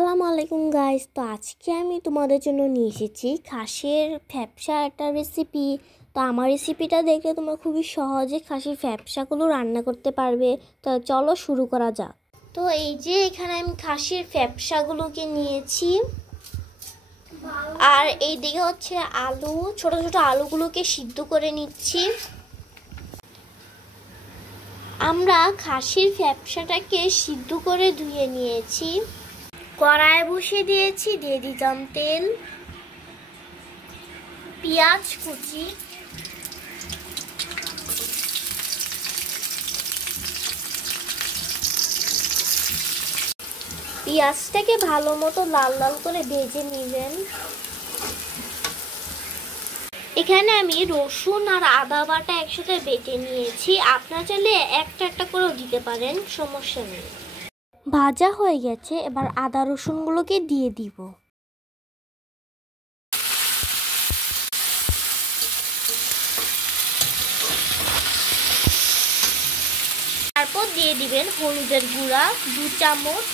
আসসালামু আলাইকুম গাইস। তো আজকে আমি তোমাদের জন্য নিয়ে এসেছি খাসির ফ্যাপসা একটা রেসিপি। তো আমার রেসিপিটা দেখলে তোমরা খুবই সহজে খাসির ফ্যাপসাগুলো রান্না করতে পারবে। তো চলো শুরু করা যাক। তো এই যে এখানে আমি খাসির ফ্যাপসাগুলোকে নিয়েছি, আর এই দিকে হচ্ছে আলু, ছোট ছোট আলুগুলোকে সিদ্ধ করে নিচ্ছি। আমরা খাসির ফ্যাপসাটাকে সিদ্ধ করে ধুয়ে নিয়েছি। কড়াই বসিয়ে দিয়েছি, দিয়ে দিলাম তেল, পেঁয়াজ কুচি, পেঁয়াজটাকে ভালো মতো লাল লাল করে ভেজে নেবেন। এখানে আমি রসুন আর আদা বাটা একসাথে বেটে নিয়েছি, আপনারা চাইলে একটা একটা করেও দিতে পারেন, সমস্যা নেই। ভাজা হয়ে গেছে, এবার আদা রসুনগুলোকে দিয়ে দিব। তারপর দিয়ে দিবেন হলুদের গুঁড়া 2 চামচ,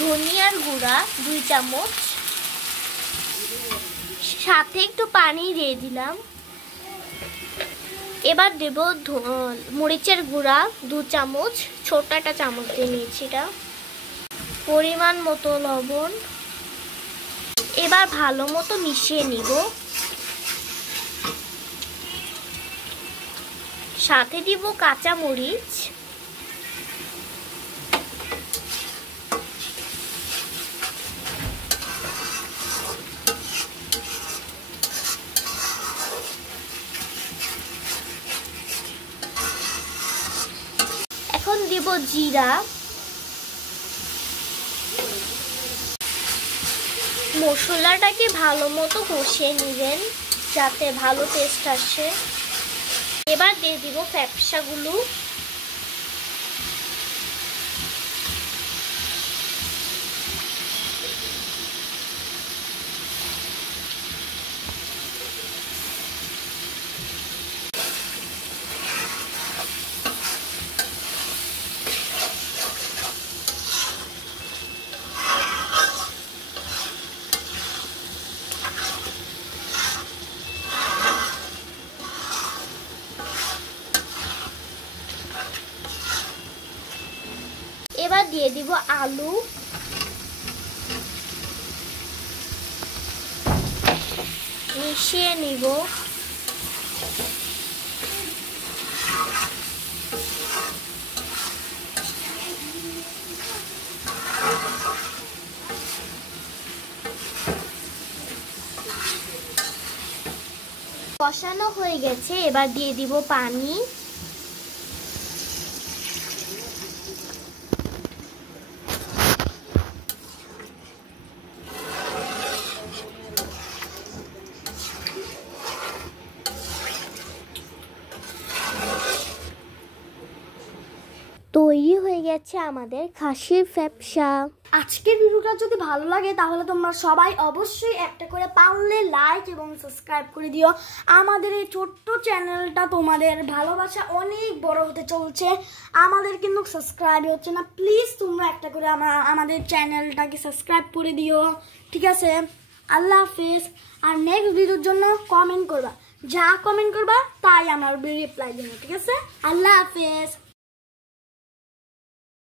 ধনিয়ার গুঁড়া 2 চামচ, সাথে একটু পানি দিয়ে দিলাম। এবার দেব মরিচের গুঁড়া 2 চামচ, ছোট একটা চামচ দিয়ে নিয়েছি এটা, পরিমাণ মতো লবণ। এবার ভালো মতো মিশিয়ে নিব। সাথে দিব কাঁচা মরিচ, এখন দিব জিরা, মশলাটাকে ভালো মতো কষিয়ে নেবেন যাতে ভালো টেস্ট আসে। এবার দিয়ে দিব ফ্যাপসাগুলো। এবার দিয়ে দিব আলু, মিশিয়ে নিব। কষানো হয়ে গেছে, এবার দিয়ে দিব পানি। তৈরি হয়ে গেছে আমাদের খাসির ফ্যাপসা। আজকের ভিডিওটা যদি ভালো লাগে তাহলে তোমরা সবাই অবশ্যই একটা করে পারলে লাইক এবং সাবস্ক্রাইব করে দিও। আমাদের এই ছোট্ট চ্যানেলটা তোমাদের ভালোবাসা অনেক বড় হতে চলছে, আমাদের কিন্তু সাবস্ক্রাইব হচ্ছে না। প্লিজ তোমরা একটা করে আমাদের চ্যানেলটাকে সাবস্ক্রাইব করে দিও, ঠিক আছে? আল্লাহ হাফেজ। আর নেক্সট ভিডিওর জন্য কমেন্ট করবা, যা কমেন্ট করবা তাই আমার রিপ্লাই দেবো, ঠিক আছে? আল্লাহ হাফেজ।